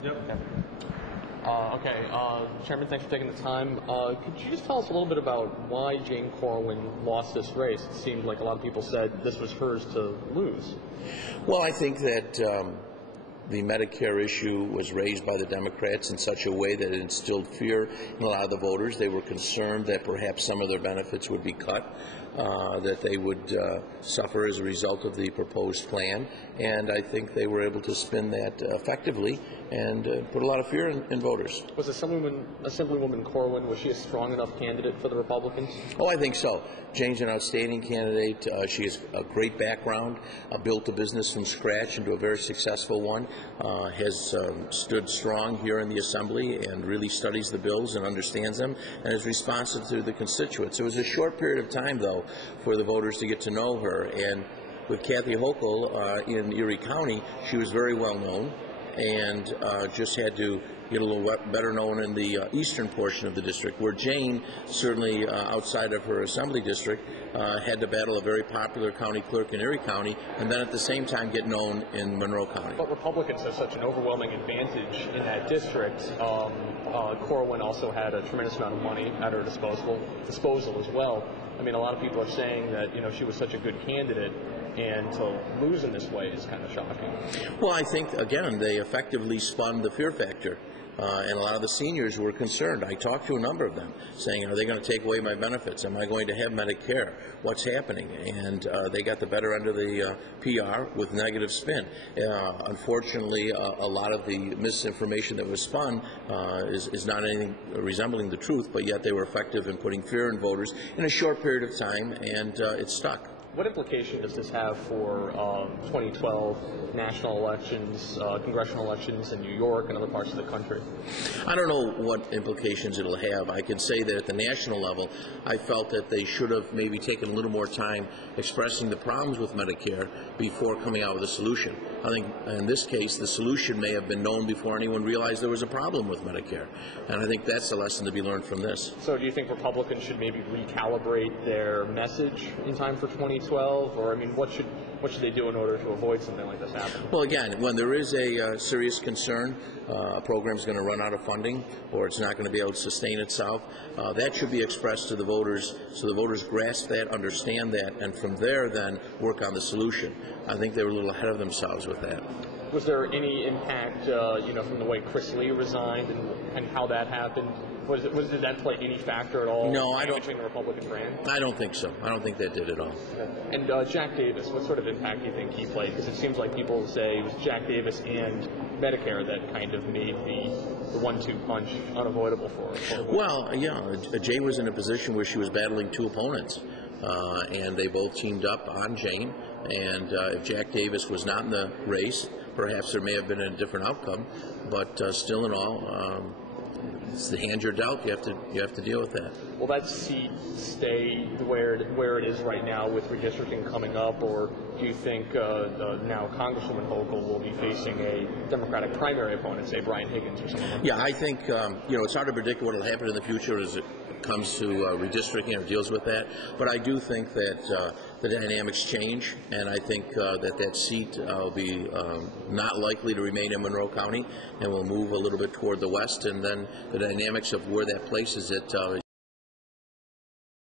Yep. Chairman, thanks for taking the time. Could you just tell us a little bit about why Jane Corwin lost this race? It seemed like a lot of people said this was hers to lose. Well, I think that the Medicare issue was raised by the Democrats in such a way that it instilled fear in a lot of the voters. They were concerned that perhaps some of their benefits would be cut, that they would suffer as a result of the proposed plan, and I think they were able to spin that effectively and put a lot of fear in voters. Was Assemblywoman Corwin, was she a strong enough candidate for the Republicans? Oh, I think so. Jane's an outstanding candidate. She has a great background, built a business from scratch into a very successful one, has stood strong here in the Assembly and really studies the bills and understands them and is responsive to the constituents. It was a short period of time, though, for the voters to get to know her. And with Kathy Hochul in Erie County, she was very well known and just had to get a little better known in the eastern portion of the district, where Jane, certainly outside of her assembly district, had to battle a very popular county clerk in Erie County, and then at the same time get known in Monroe County. But Republicans have such an overwhelming advantage in that district. Corwin also had a tremendous amount of money at her disposal as well. I mean, a lot of people are saying that, she was such a good candidate, and to lose in this way is kind of shocking. Well, I think, again, they effectively spun the fear factor. And a lot of the seniors were concerned. I talked to a number of them saying, are they going to take away my benefits? Am I going to have Medicare? What's happening? And they got the better end of the PR with negative spin. Unfortunately, a lot of the misinformation that was spun is not anything resembling the truth, but yet they were effective in putting fear in voters in a short period of time, and it stuck. What implication does this have for 2012 national elections, congressional elections in New York and other parts of the country? I don't know what implications it'll have. I can say that at the national level, I felt that they should have maybe taken a little more time expressing the problems with Medicare before coming out with a solution. I think in this case, the solution may have been known before anyone realized there was a problem with Medicare. And I think that's the lesson to be learned from this. So do you think Republicans should maybe recalibrate their message in time for 2012? Or, I mean, what should they do in order to avoid something like this happening? Well, again, when there is a serious concern, a program is going to run out of funding or it's not going to be able to sustain itself, that should be expressed to the voters so the voters grasp that, understand that, and from there then work on the solution. I think they were a little ahead of themselves with that. Was there any impact, from the way Chris Lee resigned and how that happened? Did that play any factor at all? No, I don't. Damaging the Republican brand? I don't think so. I don't think that did at all. And Jack Davis, what sort of impact do you think he played? Because it seems like people say it was Jack Davis and Medicare that kind of made the 1-2 punch unavoidable for her. Well, yeah, Jane was in a position where she was battling two opponents, and they both teamed up on Jane. And if Jack Davis was not in the race, perhaps there may have been a different outcome. But still in all, it's the hand you're dealt. You have to deal with that. Will that seat stay where it is right now with redistricting coming up, or do you think now Congresswoman Hochul will be facing a Democratic primary opponent, say Brian Higgins or something like that? Yeah, I think it's hard to predict what will happen in the future as it comes to redistricting or deals with that. But I do think that the dynamics change, and I think that seat will be not likely to remain in Monroe County and will move a little bit toward the west, and then the dynamics of where that places it